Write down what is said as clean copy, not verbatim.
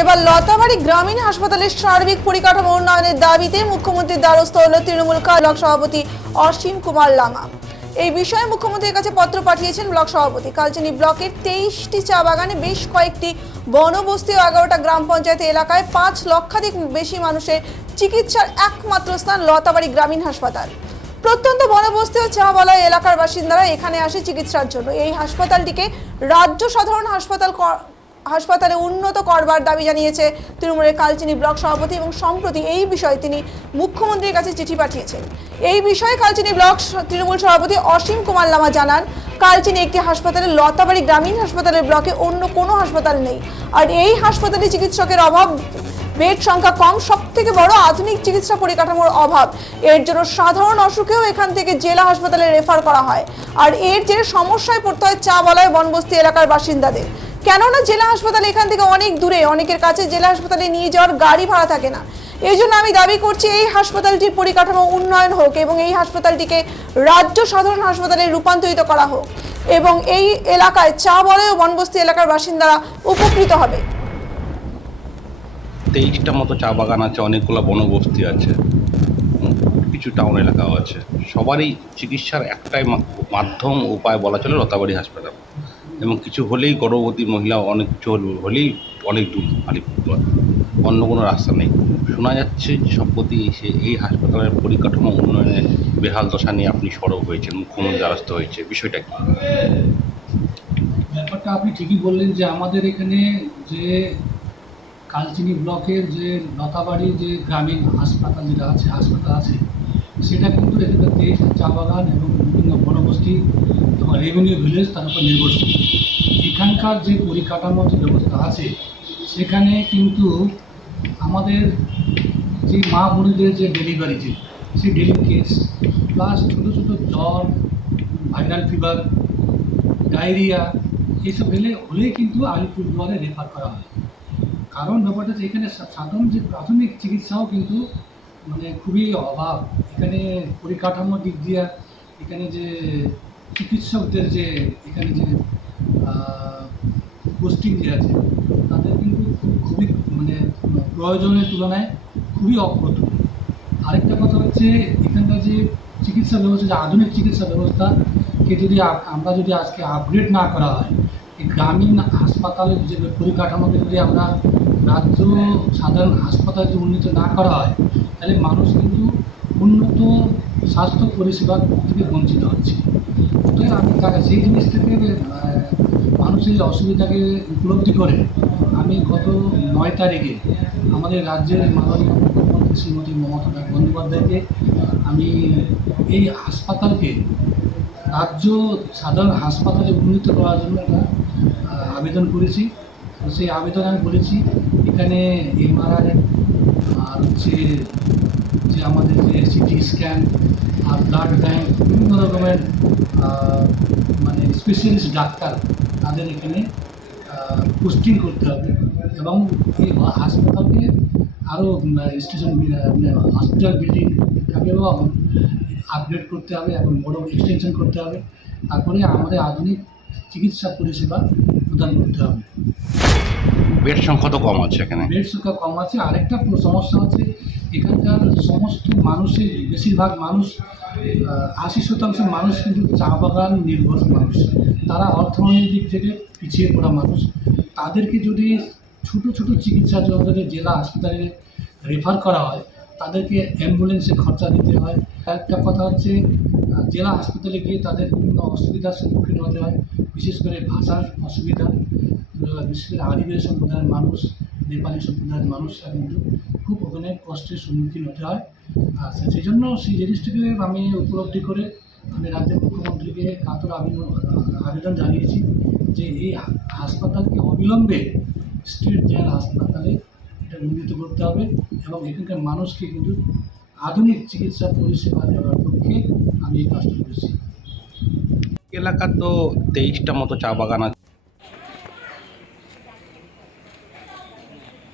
এবার লতাবাড়ি গ্রামীণ হাসপাতালের সার্বিক পরিকাঠামো উন্নয়নের দাবিতে মুখ্যমন্ত্রীর দ্বারস্থ হল তৃণমূল ব্লক সভাপতি অসীম কুমার লামা। এই বিষয়ে মুখ্যমন্ত্রীর কাছে পত্র পাঠিয়েছেন ব্লক সভাপতি। কালচিনি ব্লকের 23টি চা বাগানে বেশ কয়েকটি বনবস্তি ও 11টা গ্রাম পঞ্চায়েত এলাকায় 5 লক্ষাধিক বেশি মানুষের চিকিৎসার একমাত্র স্থান লতাবাড়ি গ্রামীণ হাসপাতাল। প্রত্যন্ত বনবস্তি ও চাওয়ালা এলাকার বাসিন্দারা এখানে আসে চিকিৎসার জন্য। এই হাসপাতালটিকে রাজ্য সাধারণ হাসপাতালে উন্নত করবার দাবি জানিয়েছে তৃণমূলের কালচিনি ব্লক সভাপতি এবং সম্প্রতি এই বিষয়ে তিনি মুখ্যমন্ত্রীর কাছে চিঠি পাঠিয়েছেন। এই বিষয়ে কালচিনি ব্লক তৃণমূল সভাপতি অসীম কুমার লামা জানান, কালচিনি একটি হাসপাতালে লতাবাড়ি গ্রামীণ হাসপাতালের ব্লকে অন্য কোনো হাসপাতাল নেই। আর এই হাসপাতালে চিকিৎসকের অভাব, বেড সংখ্যা কম, সব থেকে বড় আধুনিক চিকিৎসা পরিকাঠামোর অভাব। এর জন্য সাধারণ অসুখেও এখান থেকে জেলা হাসপাতালে রেফার করা হয়। আর এর জেরে সমস্যায় পড়তে হয় চা বলায় বনবস্তি এলাকার বাসিন্দাদের। কেননা জেলা হাসপাতাল এখান থেকে অনেক দূরে, অনেকের কাছে জেলা হাসপাতালে নিয়ে যাওয়ার গাড়ি ভাড়া থাকে না। এই জন্য আমি দাবি করছি এই হাসপাতালটির পরিকাঠামো উন্নয়ন হোক এবং এই হাসপাতালটিকে রাজ্য সাধারণ হাসপাতালে রূপান্তরিত করা হোক এবং এই এলাকায় চা বলায় ও বনবস্তি এলাকার বাসিন্দারা উপকৃত হবে। 23টা মতো চা বাগান আছে, অনেকগুলো বনবস্তি আছে, কিছু টাউন এলাকাও আছে। সবারই চিকিৎসার একটাই মাধ্যম উপায় বলা চলে লতাবাড়ি হাসপাতাল। এবং কিছু হলেই গর্ভবতী মহিলা অনেক কিছু হলেই অনেক দূর আলিপুরদুয়ার, অন্য কোনো রাস্তা নেই। শোনা যাচ্ছে যে সম্প্রতি এই হাসপাতালের পরিকাঠামো উন্নয়নে বেহাল দশা নিয়ে আপনি সরব হয়েছেন, মুখ্যমন্ত্রী দ্বারস্থ হয়েছে, বিষয়টা কি? ব্যাপারটা আপনি ঠিকই বললেন যে আমাদের এখানে যে কালচিনি ব্লকের যে লতাবাড়ি যে গ্রামীণ হাসপাতাল আছে সেটা কিন্তু এখানে 23 চা বাগান এবং বিভিন্ন বনবস্তি তোমার রেভিনিউ ভিলেজ তার উপর নির্ভরশীল। এখানকার যে পরিকাঠামো যে ব্যবস্থা আছে সেখানে কিন্তু আমাদের যে মা বোনদের যে ডেলিভারি সেই ডেলিভারি কেস প্লাস ছোটো ছোটো জ্বর, ভাইরাল ফিভার, ডায়রিয়া এইসব হলেই কিন্তু আলিপুরদুয়ারে রেফার করা হয়। কারণ ব্যাপারটা হচ্ছে এখানে সাধারণ যে প্রাথমিক চিকিৎসাও কিন্তু মানে খুবই অভাব। এখানে পরিকাঠামোর দিক দিয়ে এখানে যে চিকিৎসকদের যে এখানে যে পোস্টিং যে আছে তাদের কিন্তু খুবই মানে প্রয়োজনের তুলনায় খুবই অপ্রতুল। আরেকটা কথা হচ্ছে এখানকার যে চিকিৎসা ব্যবস্থা, যে আধুনিক চিকিৎসা ব্যবস্থাকে যদি আমরা যদি আজকে আপগ্রেড না করা হয়, এই গ্রামীণ হাসপাতালের যে পরিকাঠামোকে যদি আমরা রাজ্য সাধারণ হাসপাতালে যদি উন্নীত না করা হয় তাহলে মানুষ কিন্তু উন্নত স্বাস্থ্য পরিষেবা থেকে বঞ্চিত হচ্ছে। তাই আমি সেই জিনিসটাকে মানুষের অসুবিধাকে উপলব্ধি করে আমি গত 9 তারিখে আমাদের রাজ্যের মাননীয় মুখ্যমন্ত্রী শ্রীমতী মমতা বন্দ্যোপাধ্যায়কে আমি এই হাসপাতালকে রাজ্য সাধারণ হাসপাতালে উন্নীত করার জন্য একটা আবেদন করেছি। তো সেই আবেদনে আমি বলেছি এখানে এমআরআই আর হচ্ছে যে আমাদের যে সিটি স্ক্যান আর ব্লাড ব্যাঙ্ক, বিভিন্ন রকমের মানে স্পেশালিস্ট ডাক্তার তাদের এখানে পোস্টিং করতে হবে এবং এই হাসপাতালকে আরও স্টেশন হসপিটাল বিল্ডিংটাকেও আপগ্রেড করতে হবে এবং বড় এক্সটেনশন করতে হবে। তারপরে আমাদের আধুনিক চিকিৎসা পরিষেবা প্রদান করতে হবে। বেড সংখ্যা তো কম আছে এখানে। বেড সংখ্যা কম আছে। আরেকটা সমস্যা হচ্ছে এখানকার সমস্ত মানুষের বেশিরভাগ মানুষ 80% মানুষ কিন্তু চা বাগান নির্ভর মানুষ। তারা অর্থনৈতিক দিক থেকে পিছিয়ে পড়া মানুষ। তাদেরকে যদি ছোটো ছোটো চিকিৎসার জন্য জেলা হাসপাতালে রেফার করা হয় তাদেরকে অ্যাম্বুলেন্সে খরচা দিতে হয়। একটা কথা হচ্ছে জেলা হাসপাতালে গিয়ে তাদের বিভিন্ন অসুবিধার সম্মুখীন হতে হয়, বিশেষ করে ভাষার অসুবিধা, বিশেষ করে আদিবাসী সম্প্রদায়ের মানুষ, নেপালি সম্প্রদায়ের মানুষরা কিন্তু খুব ওখানে কষ্টের সম্মুখীন হতে হয়। সেই জন্য সেই জিনিসটাকে আমি উপলব্ধি করে আমি রাজ্যের মুখ্যমন্ত্রীকে কাতর আবেদন জানিয়েছি যে এই হাসপাতালকে অবিলম্বে স্টেট জেনারেল হাসপাতালে এটা উন্নীত করতে হবে এবং এখানকার মানুষকে কিন্তু আধুনিক চিকিৎসা পরিষেবা দেওয়ার পক্ষে আমি এই কাজটা করেছি। এলাকা তো 23টা মতো চা বাগান আছে।